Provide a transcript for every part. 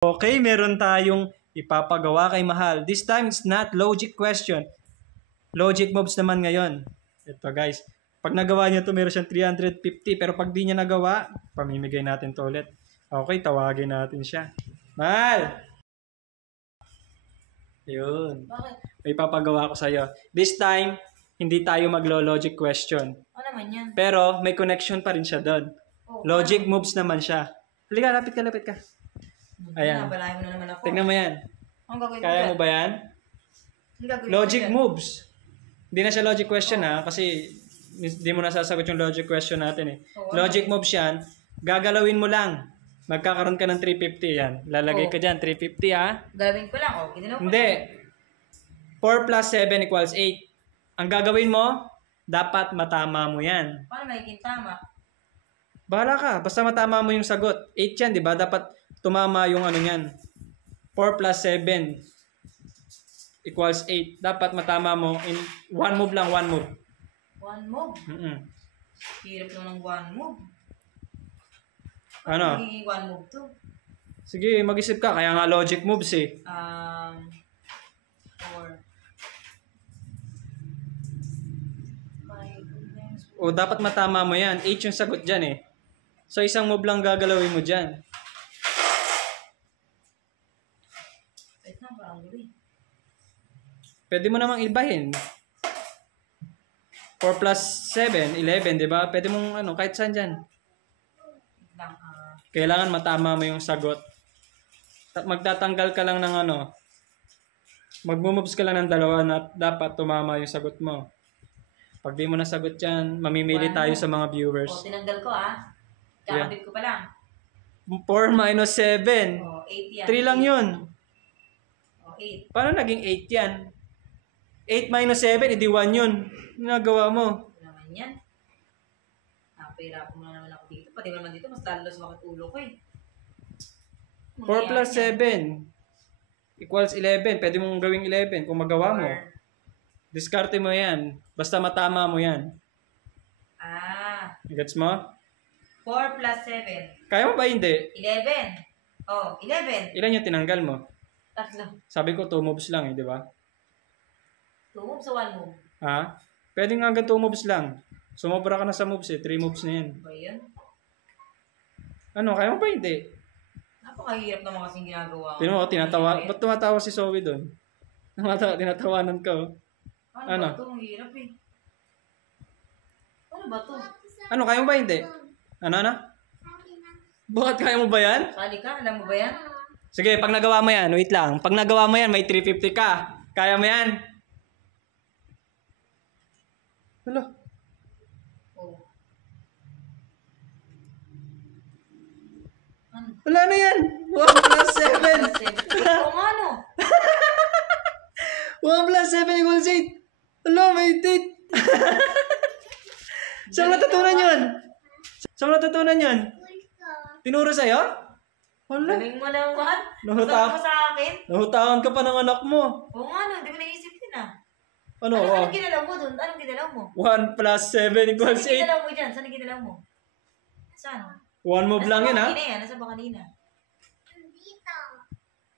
Okay, meron tayong ipapagawa kay Mahal. This time, it's not logic question. Logic moves naman ngayon. Ito guys, pag nagawa niya to meron siyang 350. Pero pag di niya nagawa, pamimigay natin to ulit. Okay, tawagin natin siya. Mahal! Yun. Bakit? May papagawa ko sa'yo. This time, hindi tayo maglo-logic question. Ano naman yan? Pero may connection pa rin siya doon. Oh, Logic moves naman siya. Halika, lapit ka. Ayan. Balahin mo na naman ako. Tignan mo yan. Ang gagawin Kaya mo ba yan? Ang gagawin Logic ko dyan? moves. Hindi na siya logic question ha. Kasi hindi mo nasasagot yung logic question natin eh. Oo, Logic moves yan. Gagalawin mo lang. Magkakaroon ka ng 350 yan. Lalagay ka dyan. 350 ha. Gagawin ko lang. Oh, ginalaw ko. Hindi. 4 plus 7 equals 8. Ang gagawin mo, dapat matama mo yan. Paano magiging tama? Bahala ka. Basta matama mo yung sagot. 8 yan, di ba? Dapat tumama yung ano yan. 4 plus 7 equals 8. Dapat matama mo in one move lang, one move. One move? Hirap naman ng one move. Ano? Magiging one move to. Sige, mag-isip ka. Kaya nga logic moves eh. 4. O dapat matama mo yan. 8 yung sagot dyan eh. So isang move lang gagalawin mo dyan. Wait na, parang guli. Pwede mo namang ibahin. 4 plus 7, 11, di ba? Pwede mong ano, kahit saan dyan. Lang, Kailangan matama mo yung sagot. Magtatanggal ka lang ng ano. Mag-moves ka lang ng dalawa na dapat tumama yung sagot mo. Pag di mo nasagot yan, mamimili tayo sa mga viewers. O, tinanggal ko Kakabit ko pa lang. 4 minus 7. O, 8 yan. 3 lang yun. O, 8. Paano naging 8 yan? 8 minus 7, edi 1 yun. Nagawa mo. Ano naman yan? Napahirapan mo na naman ako dito. Pati naman dito, mas lalo sumakit ulo ko eh. 4 plus 7 equals 11. Pwede mong gawing 11 kung magawa mo. Diskarte mo yan. Basta matama mo yan. Gets mo? 4 plus 7. Kaya mo ba hindi? 11. Oh, 11. Ilan yung tinanggal mo? 3. Sabi ko 2 moves lang eh, di ba? 2 moves o 1 move? Ha? Pwede nga hanggang 2 moves lang. Sumobra ka na sa moves eh. 3 moves na yan. Ba yun? Ano? Kaya mo ba hindi? Napakahirap naman kasing ginagawa ko. Tingnan mo, tinatawa. Ba't tumatawa si Zoe doon? Tinatawanan ka. Ano ba ito? Ang hirap eh. Ano ba ito? Ano? Kaya mo ba hindi? Ano? Bakit kaya mo ba yan? Sali ka? Alam mo ba yan? Sige, pag nagawa mo yan, wait lang. Pag nagawa mo yan, may 350 ka. Kaya mo yan? Hello? Oh. Ano? Wala na yan. 1 plus 7. Oo nga no. 1 plus 7 equals 8. Hello, may 8. Saan natutunan yun? Saan natutunan yun? Tinuro sa'yo? Wala. Galing mo naman. Nahuta- Gusto mo sa akin? Nahutaan ka pa ng anak mo. Oo nga no. Hindi ko naisip yun Ano? Anong ginalaw mo dun? Anong ginalaw mo? 1 plus 7 equals Saan 8. ginalaw mo dyan? Saan ginalaw mo? Saan? 1 move lang yun, ha? Nasa ba kanina?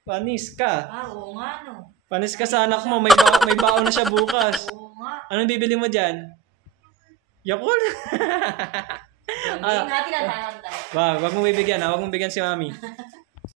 Panis ka. Oo nga no. Panis ka sa anak mo. May baon na siya bukas. Oo nga. Anong bibili mo dyan? Yakult. Hindi nga tinatahan tayo. Wag mo bibigyan, ha? Wag mo bigyan si mami.